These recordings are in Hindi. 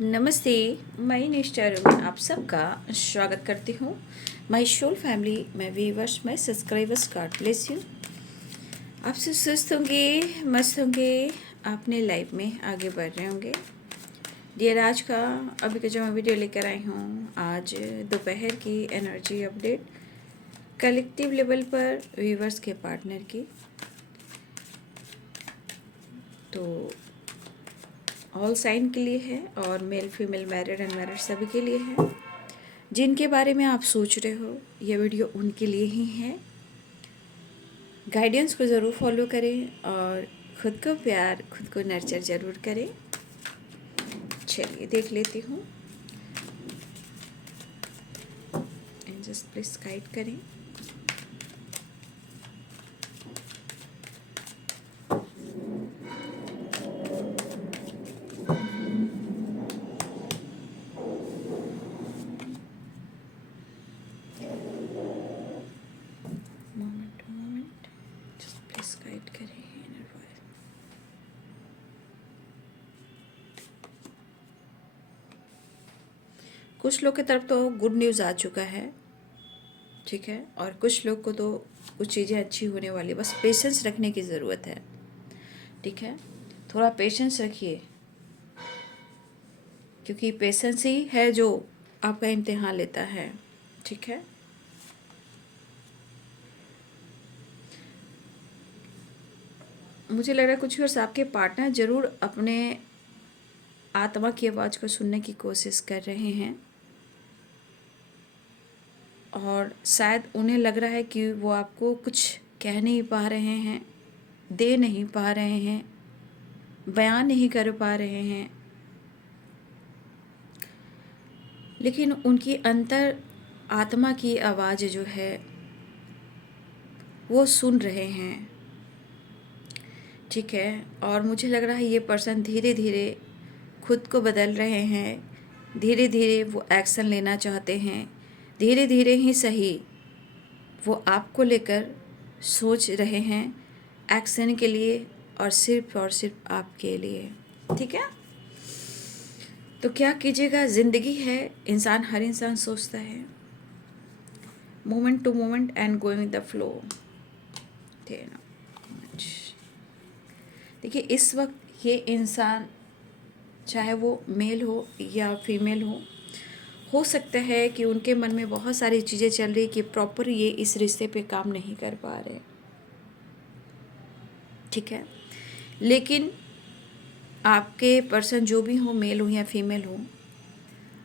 नमस्ते। मैं निष्ठा में आप सबका स्वागत करती हूँ। माई सोल फैमिली, मैं व्यूवर्स, मैं सब्सक्राइबर्स, गॉड ब्लेस यू। आप सब सुस्त होंगे, मस्त होंगे, अपने लाइफ में आगे बढ़ रहे होंगे। डियर, आज का अभी का जो मैं वीडियो लेकर आई हूँ, आज दोपहर की एनर्जी अपडेट कलेक्टिव लेवल पर व्यूवर्स के पार्टनर की। तो ऑल साइन के लिए है और मेल फीमेल मैरिड अनमैरिड सभी के लिए है। जिनके बारे में आप सोच रहे हो, ये वीडियो उनके लिए ही है। गाइडेंस को ज़रूर फॉलो करें और खुद को प्यार, खुद को नर्चर ज़रूर करें। चलिए देख लेती हूँ। जस्ट प्लीज गाइड करें। मोमेंट जस्ट प्लीज गाइड करें। कुछ लोग की तरफ तो गुड न्यूज़ आ चुका है, ठीक है, और कुछ लोग को तो कुछ चीज़ें अच्छी होने वाली, बस पेशेंस रखने की ज़रूरत है। ठीक है, थोड़ा पेशेंस रखिए, क्योंकि पेशेंस ही है जो आपका इम्तिहान लेता है। ठीक है, मुझे लग रहा है कुछ और आपके पार्टनर ज़रूर अपने आत्मा की आवाज़ को सुनने की कोशिश कर रहे हैं और शायद उन्हें लग रहा है कि वो आपको कुछ कह नहीं पा रहे हैं, दे नहीं पा रहे हैं, बयान नहीं कर पा रहे हैं, लेकिन उनकी अंतर आत्मा की आवाज़ जो है वो सुन रहे हैं। ठीक है, और मुझे लग रहा है ये पर्सन धीरे धीरे खुद को बदल रहे हैं, धीरे धीरे वो एक्शन लेना चाहते हैं, धीरे धीरे ही सही वो आपको लेकर सोच रहे हैं एक्शन के लिए, और सिर्फ आपके लिए। ठीक है, तो क्या कीजिएगा, ज़िंदगी है, इंसान, हर इंसान सोचता है moment to moment and going the flow. देखिए, इस वक्त ये इंसान, चाहे वो मेल हो या फीमेल हो सकता है कि उनके मन में बहुत सारी चीज़ें चल रही कि प्रॉपर ये इस रिश्ते पे काम नहीं कर पा रहे। ठीक है, लेकिन आपके पर्सन जो भी हो, मेल हो या फीमेल हो,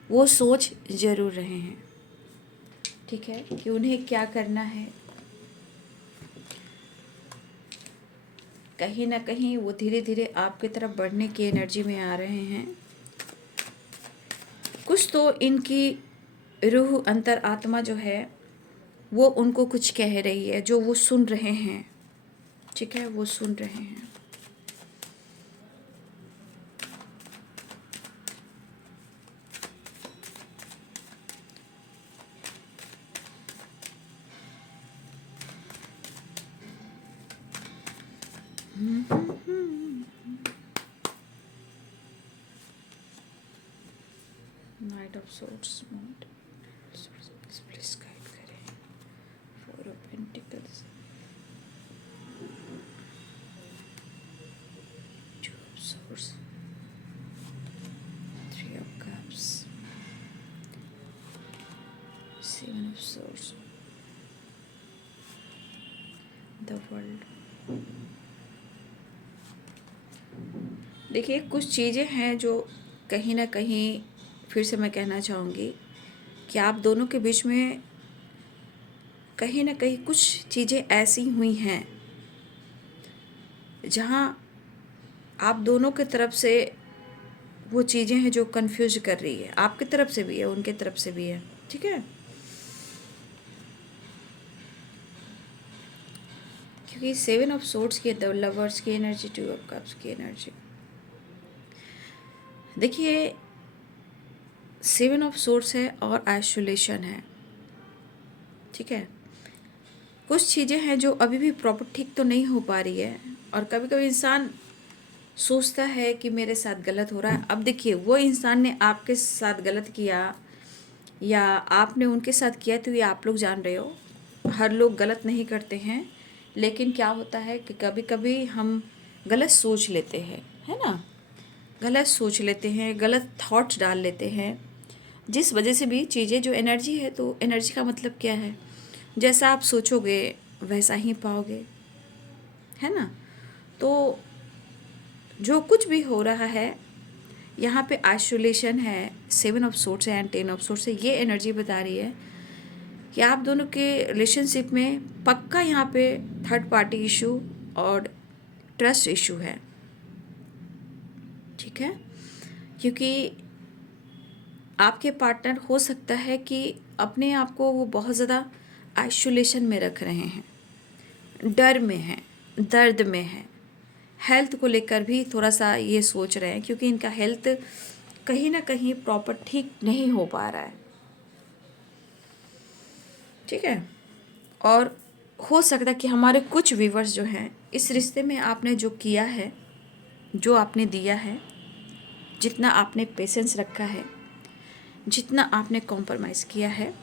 वो सोच ज़रूर रहे हैं, ठीक है, कि उन्हें क्या करना है। कहीं ना कहीं वो धीरे धीरे आपकी तरफ बढ़ने की एनर्जी में आ रहे हैं। कुछ तो इनकी रूह, अंतर आत्मा जो है वो उनको कुछ कह रही है, जो वो सुन रहे हैं। ठीक है, वो सुन रहे हैं। Knight of swords mode, please guide करें। Four of pentacles, two of swords, three of cups, seven of swords, the world. देखिए, कुछ चीज़ें हैं जो कहीं ना कहीं, फिर से मैं कहना चाहूँगी कि आप दोनों के बीच में कहीं ना कहीं कुछ चीज़ें ऐसी हुई हैं जहाँ आप दोनों की तरफ से वो चीज़ें हैं जो कंफ्यूज कर रही है। आपकी तरफ से भी है, उनके तरफ से भी है। ठीक है, क्योंकि सेवन ऑफ सोर्ट्स की, द लवर्स की एनर्जी, टू ऑफ कप्स की एनर्जी। देखिए, सेवन ऑफ सोर्ट्स है और आइसोलेशन है। ठीक है, कुछ चीज़ें हैं जो अभी भी प्रॉपर ठीक तो नहीं हो पा रही है, और कभी कभी इंसान सोचता है कि मेरे साथ गलत हो रहा है। अब देखिए, वो इंसान ने आपके साथ गलत किया या आपने उनके साथ किया, तो ये आप लोग जान रहे हो। हर लोग गलत नहीं करते हैं, लेकिन क्या होता है कि कभी कभी हम गलत सोच लेते हैं, है ना। गलत सोच लेते हैं, गलत थॉट्स डाल लेते हैं, जिस वजह से भी चीज़ें, जो एनर्जी है, तो एनर्जी का मतलब क्या है, जैसा आप सोचोगे वैसा ही पाओगे, है ना। तो जो कुछ भी हो रहा है यहाँ पे, आइसोलेशन है, 7 ऑफ सोर्ट्स है एंड 10 ऑफ सोर्ट्स है, ये एनर्जी बता रही है कि आप दोनों के रिलेशनशिप में पक्का यहाँ पे थर्ड पार्टी इशू और ट्रस्ट इशू है, ठीक है। क्योंकि आपके पार्टनर हो सकता है कि अपने आप को वो बहुत ज़्यादा आइसोलेशन में रख रहे हैं, डर में हैं, दर्द में हैं, हेल्थ को लेकर भी थोड़ा सा ये सोच रहे हैं, क्योंकि इनका हेल्थ कहीं ना कहीं प्रॉपर ठीक नहीं हो पा रहा है, ठीक है। और हो सकता है कि हमारे कुछ व्यूवर्स जो हैं, इस रिश्ते में आपने जो किया है, जो आपने दिया है, जितना आपने पेशेंस रखा है, जितना आपने कॉम्प्रोमाइज़ किया है,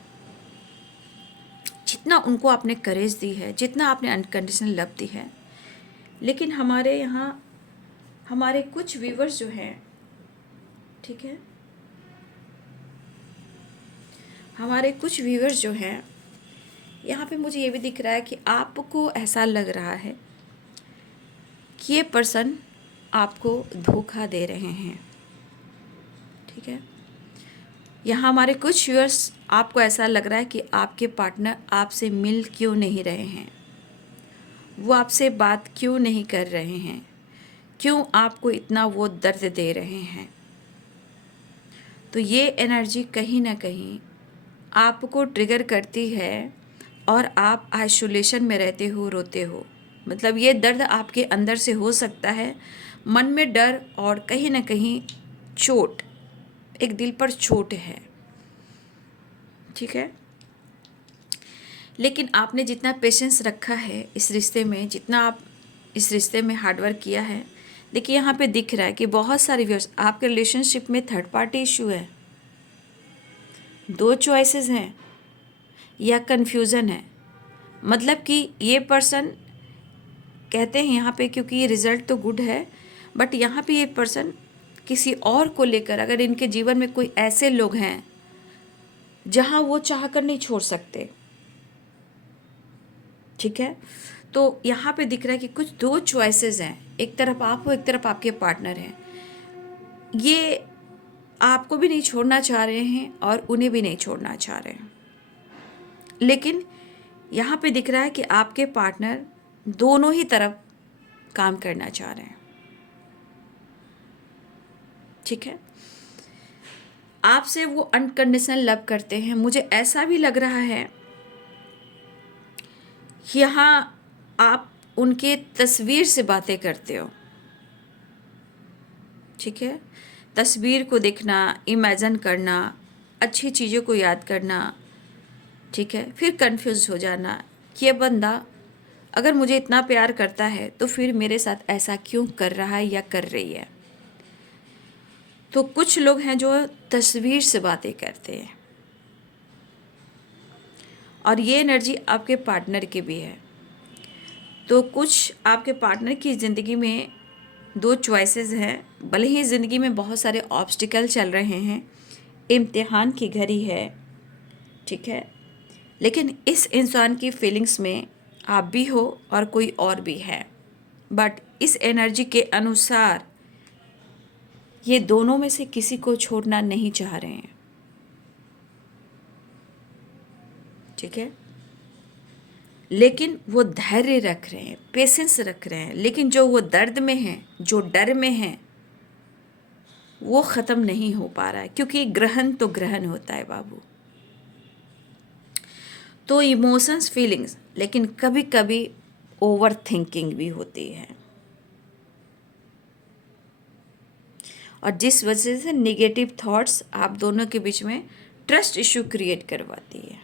जितना उनको आपने करेज दी है, जितना आपने अनकंडीशनल लव दी है, लेकिन हमारे यहाँ हमारे कुछ व्यूवर्स जो हैं, ठीक है, हमारे कुछ व्यूवर्स जो हैं, यहाँ पे मुझे ये भी दिख रहा है कि आपको ऐसा लग रहा है कि ये पर्सन आपको धोखा दे रहे हैं, ठीक है। यहाँ हमारे कुछ व्यूअर्स, आपको ऐसा लग रहा है कि आपके पार्टनर आपसे मिल क्यों नहीं रहे हैं, वो आपसे बात क्यों नहीं कर रहे हैं, क्यों आपको इतना वो दर्द दे रहे हैं। तो ये एनर्जी कहीं ना कहीं आपको ट्रिगर करती है और आप आइसोलेशन में रहते हो, रोते हो। मतलब ये दर्द आपके अंदर से हो सकता है, मन में डर और कहीं ना कहीं चोट, एक दिल पर चोट है, ठीक है। लेकिन आपने जितना पेशेंस रखा है इस रिश्ते में, जितना आप इस रिश्ते में हार्डवर्क किया है, देखिए यहाँ पे दिख रहा है कि बहुत सारे व्यूअर्स, आपके रिलेशनशिप में थर्ड पार्टी इशू है, 2 चॉइसेस हैं या कन्फ्यूज़न है। मतलब कि ये पर्सन कहते हैं यहाँ पे, क्योंकि ये रिज़ल्ट तो गुड है, बट यहाँ पे ये पर्सन किसी और को लेकर, अगर इनके जीवन में कोई ऐसे लोग हैं जहाँ वो चाह कर नहीं छोड़ सकते, ठीक है। तो यहाँ पे दिख रहा है कि कुछ 2 चॉइसेस हैं, एक तरफ आप हो, एक तरफ आपके पार्टनर हैं। ये आपको भी नहीं छोड़ना चाह रहे हैं और उन्हें भी नहीं छोड़ना चाह रहे हैं, लेकिन यहाँ पे दिख रहा है कि आपके पार्टनर दोनों ही तरफ काम करना चाह रहे हैं, ठीक है। आपसे वो अनकंडीशनल लव करते हैं। मुझे ऐसा भी लग रहा है कि यहाँ आप उनके तस्वीर से बातें करते हो, ठीक है। तस्वीर को देखना, इमेजिन करना, अच्छी चीज़ों को याद करना, ठीक है। फिर कंफ्यूज हो जाना कि ये बंदा अगर मुझे इतना प्यार करता है तो फिर मेरे साथ ऐसा क्यों कर रहा है या कर रही है। तो कुछ लोग हैं जो तस्वीर से बातें करते हैं, और ये एनर्जी आपके पार्टनर की भी है। तो कुछ आपके पार्टनर की ज़िंदगी में 2 चॉइसेस हैं, भले ही ज़िंदगी में बहुत सारे ऑब्स्टिकल चल रहे हैं, इम्तिहान की घड़ी है, ठीक है। लेकिन इस इंसान की फीलिंग्स में आप भी हो और कोई और भी है, बट इस एनर्जी के अनुसार ये दोनों में से किसी को छोड़ना नहीं चाह रहे हैं, ठीक है। लेकिन वो धैर्य रख रहे हैं, पेशेंस रख रहे हैं, लेकिन जो वो दर्द में हैं, जो डर में हैं, वो ख़त्म नहीं हो पा रहा है, क्योंकि ग्रहण तो ग्रहण होता है बाबू। तो इमोशंस, फीलिंग्स, लेकिन कभी कभी ओवर थिंकिंग भी होती है, और जिस वजह से नेगेटिव थॉट्स आप दोनों के बीच में ट्रस्ट इशू क्रिएट करवाती है।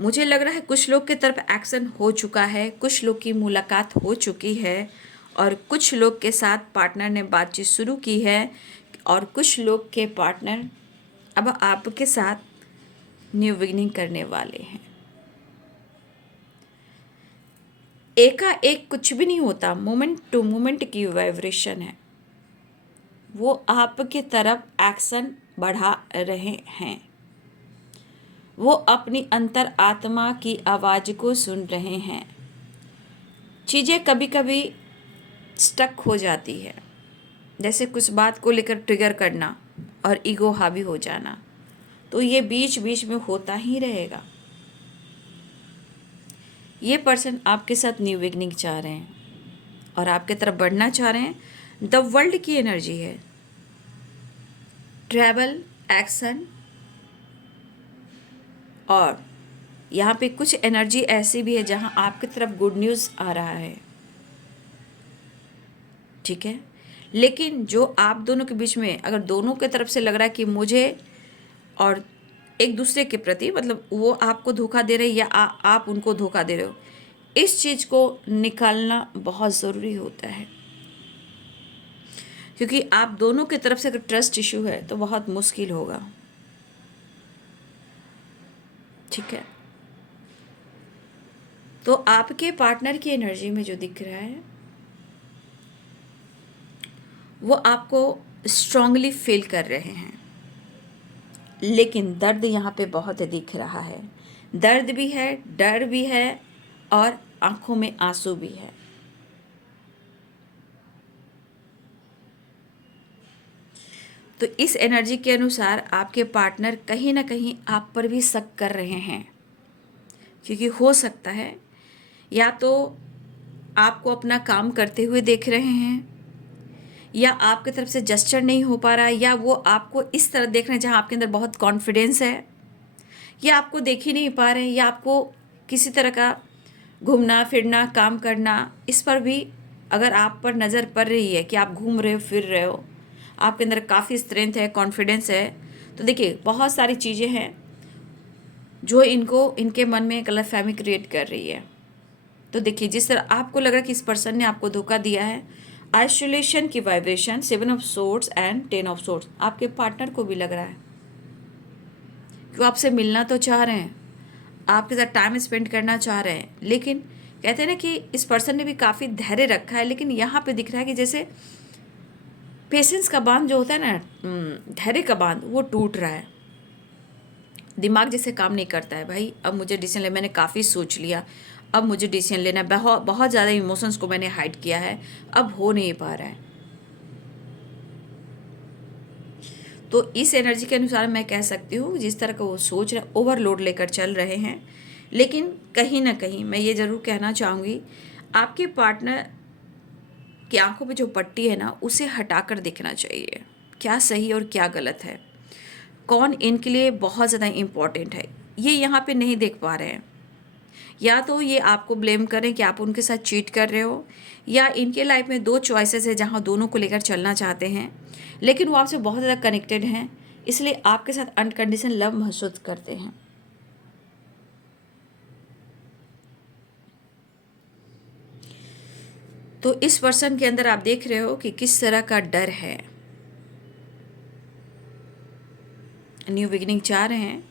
मुझे लग रहा है कुछ लोग की तरफ एक्शन हो चुका है, कुछ लोग की मुलाकात हो चुकी है और कुछ लोग के साथ पार्टनर ने बातचीत शुरू की है और कुछ लोग के पार्टनर अब आपके साथ न्यू बिगिनिंग करने वाले हैं। एकाएक कुछ भी नहीं होता, मोमेंट टू मोमेंट की वाइब्रेशन है, वो आपकी तरफ एक्शन बढ़ा रहे हैं। वो अपनी अंतर आत्मा की आवाज़ को सुन रहे हैं। चीज़ें कभी कभी स्टक हो जाती है, जैसे कुछ बात को लेकर ट्रिगर करना और ईगो हावी हो जाना, तो ये बीच बीच में होता ही रहेगा। ये पर्सन आपके साथ न्यू बिगनिंग चाह रहे हैं और आपके तरफ बढ़ना चाह रहे हैं। द वर्ल्ड की एनर्जी है, ट्रैवल, एक्शन, और यहाँ पे कुछ एनर्जी ऐसी भी है जहाँ आपकी तरफ गुड न्यूज़ आ रहा है, ठीक है। लेकिन जो आप दोनों के बीच में अगर दोनों के तरफ से लग रहा है कि मुझे और एक दूसरे के प्रति, मतलब वो आपको धोखा दे रहे या आप उनको धोखा दे रहे हो, इस चीज़ को निकालना बहुत ज़रूरी होता है, क्योंकि आप दोनों की तरफ से अगर ट्रस्ट इशू है तो बहुत मुश्किल होगा, ठीक है। तो आपके पार्टनर की एनर्जी में जो दिख रहा है वो आपको स्ट्रांगली फील कर रहे हैं, लेकिन दर्द यहाँ पे बहुत दिख रहा है। दर्द भी है, डर भी है और आंखों में आंसू भी है। तो इस एनर्जी के अनुसार आपके पार्टनर कहीं ना कहीं आप पर भी शक कर रहे हैं, क्योंकि हो सकता है या तो आपको अपना काम करते हुए देख रहे हैं, या आपकी तरफ से जस्चर नहीं हो पा रहा है, या वो आपको इस तरह देख रहे हैं जहाँ आपके अंदर बहुत कॉन्फिडेंस है, या आपको देख ही नहीं पा रहे हैं, या आपको किसी तरह का घूमना फिरना काम करना, इस पर भी अगर आप पर नज़र पड़ रही है कि आप घूम रहे हो फिर रहे हो, आपके अंदर काफ़ी स्ट्रेंथ है, कॉन्फिडेंस है, तो देखिए बहुत सारी चीज़ें हैं जो इनके मन में गलतफहमी क्रिएट कर रही है। तो देखिए जिस तरह आपको लग रहा है कि इस पर्सन ने आपको धोखा दिया है, आइसोलेशन की vibration, 7 of swords and 10 of swords आपके पार्टनर को भी लग रहा है कि वो आपसे मिलना तो चाह रहे हैं, आपके साथ टाइम स्पेंड करना चाह रहे हैं, लेकिन कहते हैं ना कि इस पर्सन ने भी काफ़ी धैर्य रखा है, लेकिन यहाँ पे दिख रहा है कि जैसे पेशेंस का बांध जो होता है ना, धैर्य का बांध, वो टूट रहा है। दिमाग जैसे काम नहीं करता है, भाई अब मुझे डिसीजन ले, मैंने काफ़ी सोच लिया, अब मुझे डिसीजन लेना, बहुत बहुत ज़्यादा इमोशंस को मैंने हाइड किया है, अब हो नहीं पा रहा है। तो इस एनर्जी के अनुसार मैं कह सकती हूँ जिस तरह का वो सोच रहे, ओवरलोड लेकर चल रहे हैं, लेकिन कहीं ना कहीं मैं ये ज़रूर कहना चाहूँगी, आपके पार्टनर की आंखों पे जो पट्टी है ना, उसे हटाकर देखना चाहिए, क्या सही और क्या गलत है, कौन इनके लिए बहुत ज़्यादा इम्पॉर्टेंट है, ये यहाँ पे नहीं देख पा रहे हैं। या तो ये आपको ब्लेम करें कि आप उनके साथ चीट कर रहे हो, या इनके लाइफ में दो चॉइसेस है जहाँ दोनों को लेकर चलना चाहते हैं, लेकिन वो आपसे बहुत ज़्यादा कनेक्टेड हैं, इसलिए आपके साथ अनकंडीशन लव महसूस करते हैं। तो इस पर्सन के अंदर आप देख रहे हो कि किस तरह का डर है, न्यू बिगिनिंग चाह रहे हैं,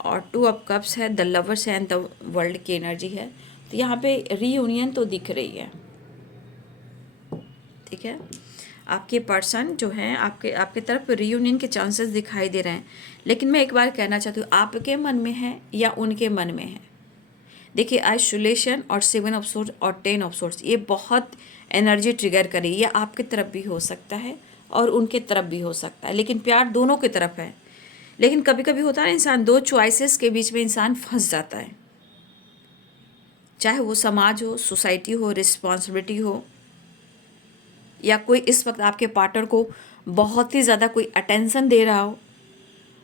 और 2 ऑफ कप्स है, द लवर्स है एंड द वर्ल्ड की एनर्जी है। तो यहाँ पे रीयूनियन तो दिख रही है, ठीक है। आपके पर्सन जो हैं आपके तरफ रीयूनियन के चांसेस दिखाई दे रहे हैं, लेकिन मैं एक बार कहना चाहती हूँ, आपके मन में है या उनके मन में है। देखिए आइसोलेशन और 7 ऑफ सोर्ड्स और 10 ऑफ सोर्ड्स, ये बहुत एनर्जी ट्रिगर करे, ये आपकी तरफ भी हो सकता है और उनके तरफ भी हो सकता है, लेकिन प्यार दोनों की तरफ है। लेकिन कभी कभी होता है ना, इंसान दो चॉइसेस के बीच में इंसान फंस जाता है, चाहे वो समाज हो, सोसाइटी हो, रिस्पॉन्सिबिलिटी हो, या कोई इस वक्त आपके पार्टनर को बहुत ही ज़्यादा कोई अटेंशन दे रहा हो,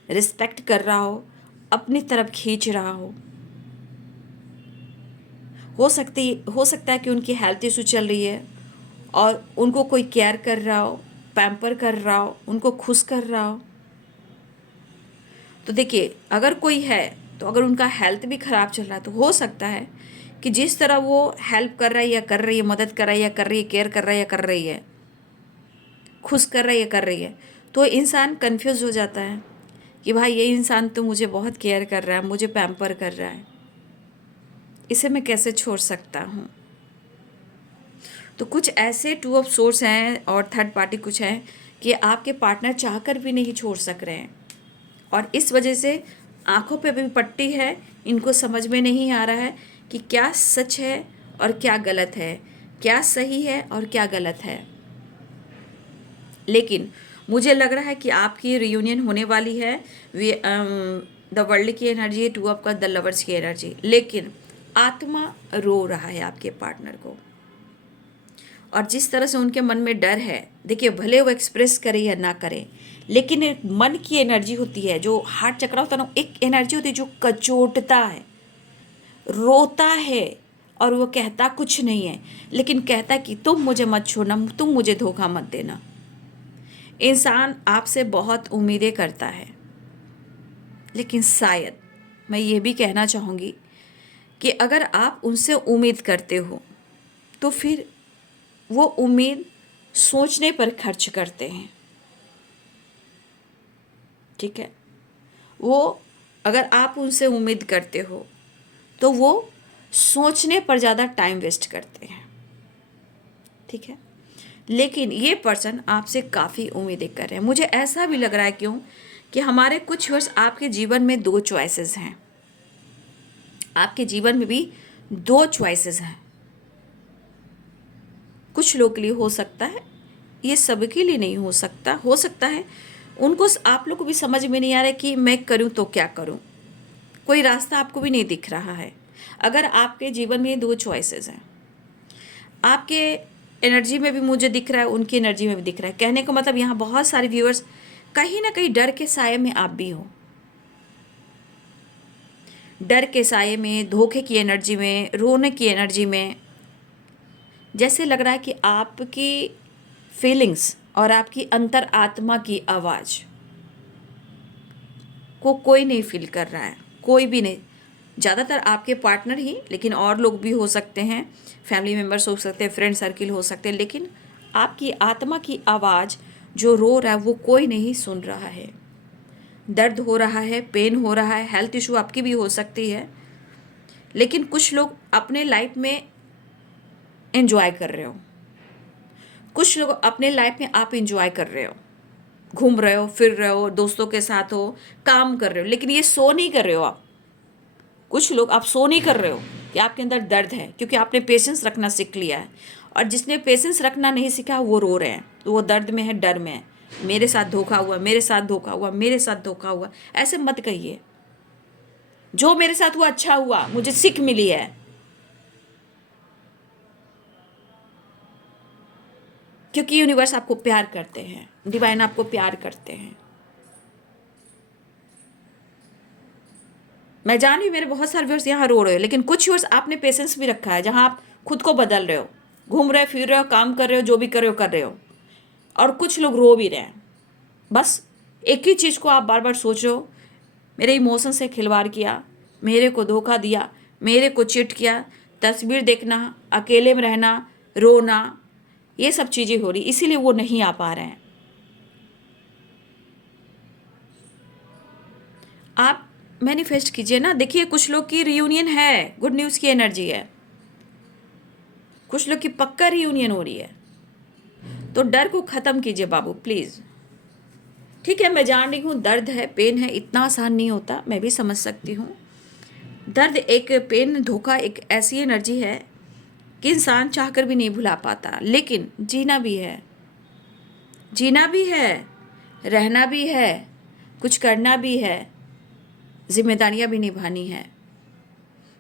रिस्पेक्ट कर रहा हो, अपनी तरफ खींच रहा हो सकता है कि उनकी हेल्थ इशू चल रही है और उनको कोई केयर कर रहा हो, पैम्पर कर रहा हो, उनको खुश कर रहा हो। तो देखिए अगर कोई है तो अगर उनका हेल्थ भी ख़राब चल रहा है तो हो सकता है कि जिस तरह वो हेल्प कर रहा है या कर रही है, मदद कर रहा है या कर रही है, केयर कर रहा है या कर रही है, खुश कर रहा है या कर रही है, तो इंसान कन्फ्यूज़ हो जाता है कि भाई ये इंसान तो मुझे बहुत केयर कर रहा है, मुझे पैम्पर कर रहा है, इसे मैं कैसे छोड़ सकता हूँ। तो कुछ ऐसे टू ऑफ सोर्स हैं और थर्ड पार्टी कुछ हैं कि आपके पार्टनर चाहकर भी नहीं छोड़ सक रहे हैं, और इस वजह से आंखों पे भी पट्टी है, इनको समझ में नहीं आ रहा है कि क्या सच है और क्या गलत है, क्या सही है और क्या गलत है। लेकिन मुझे लग रहा है कि आपकी रियूनियन होने वाली है। द वर्ल्ड की एनर्जी, टू ऑफ का द लवर्स की एनर्जी, लेकिन आत्मा रो रहा है आपके पार्टनर को, और जिस तरह से उनके मन में डर है, देखिए भले वो एक्सप्रेस करे या ना करे, लेकिन एक मन की एनर्जी होती है, जो हार्ट चक्रा होता है ना, एक एनर्जी होती है जो कचोटता है, रोता है, और वो कहता कुछ नहीं है, लेकिन कहता कि तुम मुझे मत छोड़ना, तुम मुझे धोखा मत देना। इंसान आपसे बहुत उम्मीदें करता है, लेकिन शायद मैं ये भी कहना चाहूँगी कि अगर आप उनसे उम्मीद करते हो तो फिर वो उम्मीद सोचने पर खर्च करते हैं, ठीक है। वो अगर आप उनसे उम्मीद करते हो तो वो सोचने पर ज़्यादा टाइम वेस्ट करते हैं, ठीक है। लेकिन ये पर्सन आपसे काफ़ी उम्मीदें कर रहे हैं। मुझे ऐसा भी लग रहा है क्यों कि हमारे कुछ वर्ष आपके जीवन में दो चॉइसेस हैं, आपके जीवन में भी दो चॉइसेस हैं। कुछ लोग के लिए हो सकता है, ये सबके लिए नहीं हो सकता है उनको, आप लोग को भी समझ में नहीं आ रहा है कि मैं करूं तो क्या करूं, कोई रास्ता आपको भी नहीं दिख रहा है। अगर आपके जीवन में दो चॉइसेस हैं, आपके एनर्जी में भी मुझे दिख रहा है, उनकी एनर्जी में भी दिख रहा है, कहने का मतलब यहाँ बहुत सारे व्यूअर्स कहीं ना कहीं डर के साये में आप भी हो, डर के साये में, धोखे की एनर्जी में, रोने की एनर्जी में। जैसे लग रहा है कि आपकी फीलिंग्स और आपकी अंतर आत्मा की आवाज़ को कोई नहीं फील कर रहा है, कोई भी नहीं। ज़्यादातर आपके पार्टनर ही, लेकिन और लोग भी हो सकते हैं, फैमिली मेम्बर्स हो सकते हैं, फ्रेंड सर्किल हो सकते हैं, लेकिन आपकी आत्मा की आवाज़ जो रो रहा है वो कोई नहीं सुन रहा है। दर्द हो रहा है, पेन हो रहा है, हेल्थ इशू आपकी भी हो सकती है, लेकिन कुछ लोग अपने लाइफ में एंजॉय कर रहे हो, कुछ लोग अपने लाइफ में आप एंजॉय कर रहे हो, घूम रहे हो, फिर रहे हो, दोस्तों के साथ हो, काम कर रहे हो, लेकिन ये सो नहीं कर रहे हो आप। कुछ लोग आप सो नहीं कर रहे हो कि आपके अंदर दर्द है, क्योंकि आपने पेशेंस रखना सीख लिया है, और जिसने पेशेंस रखना नहीं सीखा वो रो रहे हैं, तो वो दर्द में है, डर में है, मेरे साथ धोखा हुआ, मेरे साथ धोखा हुआ, मेरे साथ धोखा हुआ। ऐसे मत कहिए, जो मेरे साथ हुआ अच्छा हुआ, मुझे सीख मिली है। क्योंकि यूनिवर्स आपको प्यार करते हैं, डिवाइन आपको प्यार करते हैं। मैं जान रही हूँ मेरे बहुत सारे व्यूअर्स यहाँ रो रहे हो, लेकिन कुछ व्यूअर्स आपने पेशेंस भी रखा है, जहाँ आप खुद को बदल रहे हो, घूम रहे फिर रहे हो, काम कर रहे हो, जो भी कर रहे हो कर रहे हो, और कुछ लोग रो भी रहे हैं। बस एक ही चीज़ को आप बार बार सोच रहे हो, मेरे इमोशन से खिलवाड़ किया, मेरे को धोखा दिया, मेरे को चिट किया, तस्वीर देखना, अकेले में रहना, रोना, ये सब चीज़ें हो रही, इसीलिए वो नहीं आ पा रहे हैं। आप मैनिफेस्ट कीजिए ना। देखिए कुछ लोग की रियूनियन है, गुड न्यूज़ की एनर्जी है, कुछ लोग की पक्का रियूनियन हो रही है। तो डर को ख़त्म कीजिए बाबू प्लीज़। ठीक है, मैं जान रही हूँ दर्द है, पेन है, इतना आसान नहीं होता, मैं भी समझ सकती हूँ। दर्द, एक पेन, धोखा एक ऐसी एनर्जी है कि इंसान चाहकर भी नहीं भुला पाता, लेकिन जीना भी है, जीना भी है, रहना भी है, कुछ करना भी है, जिम्मेदारियां भी निभानी है।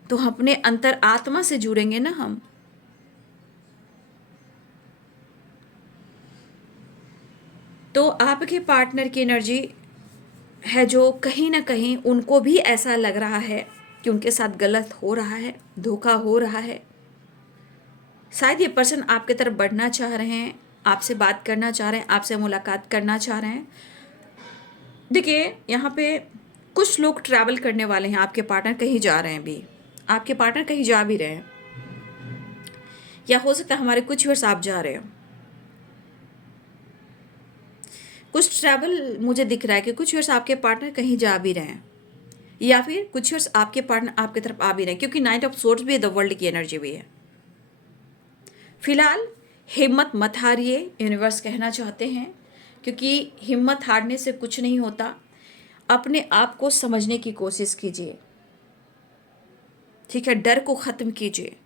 तो हम अपने अंतर आत्मा से जुड़ेंगे ना हम। तो आपके पार्टनर की एनर्जी है जो कहीं ना कहीं उनको भी ऐसा लग रहा है कि उनके साथ गलत हो रहा है, धोखा हो रहा है। शायद ये पर्सन आपके तरफ बढ़ना चाह रहे हैं, आपसे बात करना चाह रहे हैं, आपसे मुलाकात करना चाह रहे हैं। देखिए यहाँ पे कुछ लोग ट्रैवल करने वाले हैं, आपके पार्टनर कहीं जा रहे हैं भी, आपके पार्टनर कहीं जा भी रहे हैं, या हो सकता है हमारे कुछ वर्ष आप जा रहे हो। कुछ ट्रैवल मुझे दिख रहा है कि कुछ वर्ष आपके पार्टनर कहीं जा भी रहे हैं, या फिर कुछ वर्ष आपके पार्टनर आपकी तरफ आ भी रहे हैं, क्योंकि नाइट ऑफ सोर्ड्स भी है, द वर्ल्ड की एनर्जी भी है। फिलहाल हिम्मत मत हारिए, यूनिवर्स कहना चाहते हैं, क्योंकि हिम्मत हारने से कुछ नहीं होता। अपने आप को समझने की कोशिश कीजिए, ठीक है, डर को ख़त्म कीजिए।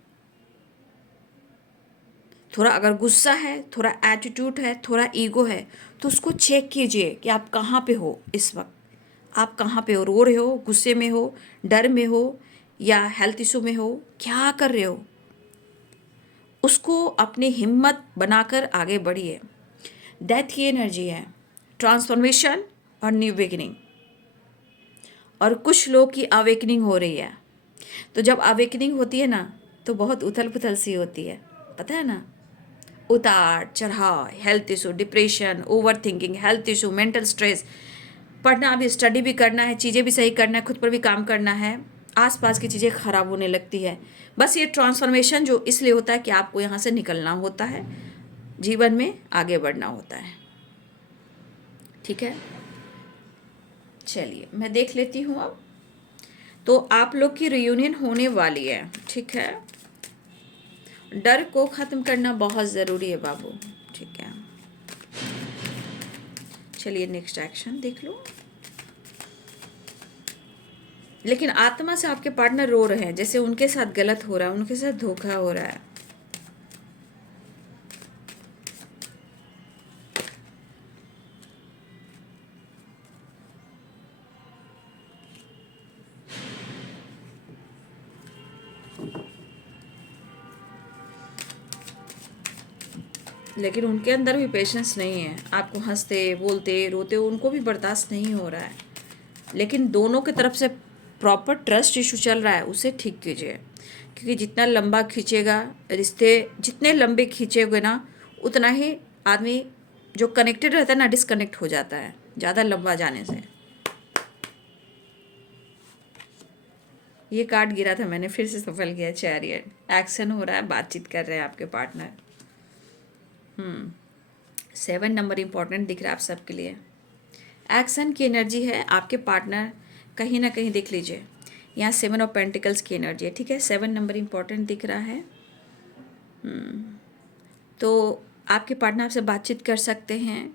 थोड़ा अगर गुस्सा है, थोड़ा एटीट्यूड है, थोड़ा ईगो है, तो उसको चेक कीजिए कि आप कहाँ पे हो इस वक्त। आप कहाँ पे हो, रो रहे हो, गुस्से में हो, डर में हो, या हेल्थ इशू में हो, क्या कर रहे हो। उसको अपनी हिम्मत बनाकर आगे बढ़िए। डेथ की एनर्जी है, ट्रांसफॉर्मेशन और न्यू बिगिनिंग, और कुछ लोग की अवेकनिंग हो रही है। तो जब अवेकनिंग होती है ना, तो बहुत उथल पुथल सी होती है, पता है ना, उतार चढ़ाव, health issue, depression, over thinking, health issue, mental stress, पढ़ना भी, स्टडी भी करना है, चीज़ें भी सही करना है, खुद पर भी काम करना है, आसपास की चीज़ें खराब होने लगती है। बस ये ट्रांसफॉर्मेशन जो इसलिए होता है कि आपको यहाँ से निकलना होता है, जीवन में आगे बढ़ना होता है, ठीक है। चलिए मैं देख लेती हूँ अब। तो आप लोग की रियूनियन होने वाली है, ठीक है। डर को ख़त्म करना बहुत ज़रूरी है बाबू, ठीक है। चलिए नेक्स्ट एक्शन देख लो। लेकिन आत्मा से आपके पार्टनर रो रहे हैं, जैसे उनके साथ गलत हो रहा है, उनके साथ धोखा हो रहा है। लेकिन उनके अंदर भी पेशेंस नहीं है, आपको हंसते बोलते रोते उनको भी बर्दाश्त नहीं हो रहा है। लेकिन दोनों की तरफ से प्रॉपर ट्रस्ट इशू चल रहा है, उसे ठीक कीजिए, क्योंकि जितना लंबा खींचेगा रिश्ते, जितने लंबे खींचेगे ना, उतना ही आदमी जो कनेक्टेड रहता है ना, डिसकनेक्ट हो जाता है ज़्यादा लंबा जाने से। ये कार्ड गिरा था मैंने, फिर से सफल किया, चैरियट। एक्शन हो रहा है, बातचीत कर रहे हैं आपके पार्टनर। 7 नंबर इंपॉर्टेंट दिख रहा है आप सबके लिए। एक्शन की एनर्जी है, आपके पार्टनर कहीं ना कहीं देख लीजिए, यहाँ 7 ऑफ पेंटिकल्स की एनर्जी है, ठीक है। 7 नंबर इंपॉर्टेंट दिख रहा है। तो आपके पार्टनर आपसे बातचीत कर सकते हैं,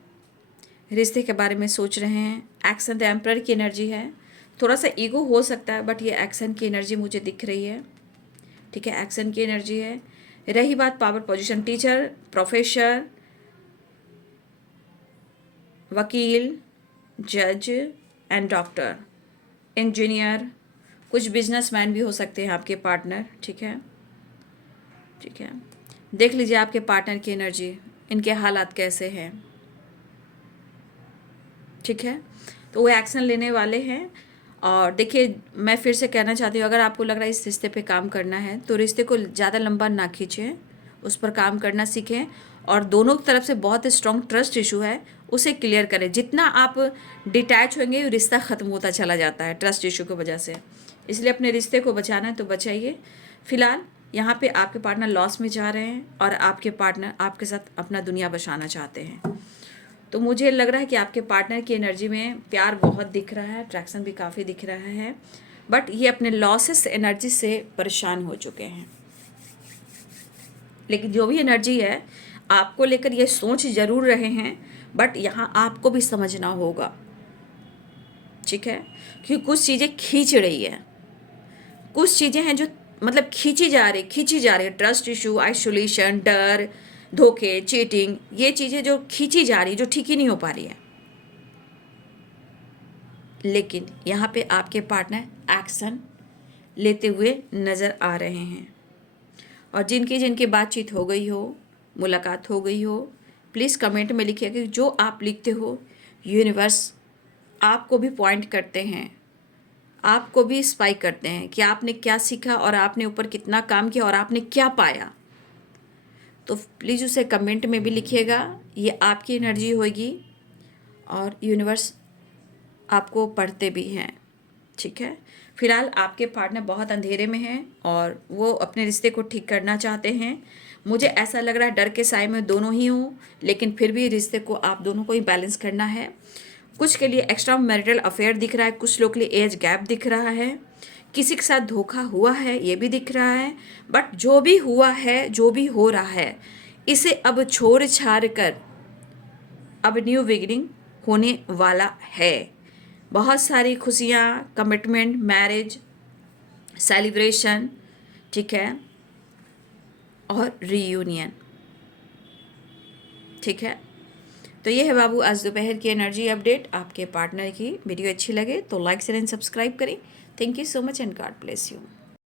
रिश्ते के बारे में सोच रहे हैं। एक्शन द एम्परर की एनर्जी है, थोड़ा सा ईगो हो सकता है, बट ये एक्शन की एनर्जी मुझे दिख रही है, ठीक है। एक्शन की एनर्जी है। रही बात पावर पोजीशन, टीचर, प्रोफेसर, वकील, जज एंड डॉक्टर, इंजीनियर, कुछ बिजनेसमैन भी हो सकते हैं आपके पार्टनर, ठीक है, ठीक है। देख लीजिए आपके पार्टनर की एनर्जी, इनके हालात कैसे हैं, ठीक है। तो वो एक्शन लेने वाले हैं। और देखिए मैं फिर से कहना चाहती हूँ, अगर आपको लग रहा है इस रिश्ते पे काम करना है, तो रिश्ते को ज़्यादा लंबा ना खींचें, उस पर काम करना सीखें, और दोनों की तरफ से बहुत स्ट्रॉन्ग ट्रस्ट इशू है, उसे क्लियर करें। जितना आप डिटैच होंगे रिश्ता ख़त्म होता चला जाता है ट्रस्ट इशू की वजह से, इसलिए अपने रिश्ते को बचाना है तो बचाइए। फिलहाल यहाँ पे आपके पार्टनर लॉस में जा रहे हैं, और आपके पार्टनर आपके साथ अपना दुनिया बसाना चाहते हैं। तो मुझे लग रहा है कि आपके पार्टनर की एनर्जी में प्यार बहुत दिख रहा है, अट्रैक्शन भी काफ़ी दिख रहा है, बट ये अपने लॉसेस एनर्जी से परेशान हो चुके हैं। लेकिन जो भी एनर्जी है आपको लेकर ये सोच ज़रूर रहे हैं, बट यहाँ आपको भी समझना होगा, ठीक है, क्योंकि कुछ चीज़ें खींच रही है, कुछ चीज़ें हैं जो मतलब खींची जा रही है, ट्रस्ट इशू, आइसोलेशन, डर, धोखे, चीटिंग, ये चीज़ें जो खींची जा रही, जो ठीक ही नहीं हो पा रही है। लेकिन यहाँ पे आपके पार्टनर एक्शन लेते हुए नज़र आ रहे हैं, और जिनकी जिनकी बातचीत हो गई हो, मुलाकात हो गई हो, प्लीज़ कमेंट में लिखिए कि जो आप लिखते हो यूनिवर्स आपको भी पॉइंट करते हैं, आपको भी स्पाई करते हैं कि आपने क्या सीखा और आपने ऊपर कितना काम किया और आपने क्या पाया। तो प्लीज़ उसे कमेंट में भी लिखिएगा, ये आपकी एनर्जी होगी, और यूनिवर्स आपको पढ़ते भी हैं। ठीक है। फिलहाल आपके पार्टनर बहुत अंधेरे में हैं और वो अपने रिश्ते को ठीक करना चाहते हैं। मुझे ऐसा लग रहा है डर के साए में दोनों ही हों, लेकिन फिर भी रिश्ते को आप दोनों को ही बैलेंस करना है। कुछ के लिए एक्स्ट्रा मैरिटल अफेयर दिख रहा है, कुछ लोग के लिए एज गैप दिख रहा है, किसी के साथ धोखा हुआ है ये भी दिख रहा है। बट जो भी हुआ है, जो भी हो रहा है, इसे अब छोड़ छाड़ कर अब न्यू बिगिनिंग होने वाला है। बहुत सारी खुशियाँ, कमिटमेंट, मैरिज, सेलिब्रेशन, ठीक है, और रीयूनियन, ठीक है। तो ये है बाबू आज दोपहर की एनर्जी अपडेट आपके पार्टनर की। वीडियो अच्छी लगे तो लाइक शेयर एंड सब्सक्राइब करें। Thank you so much and God bless you.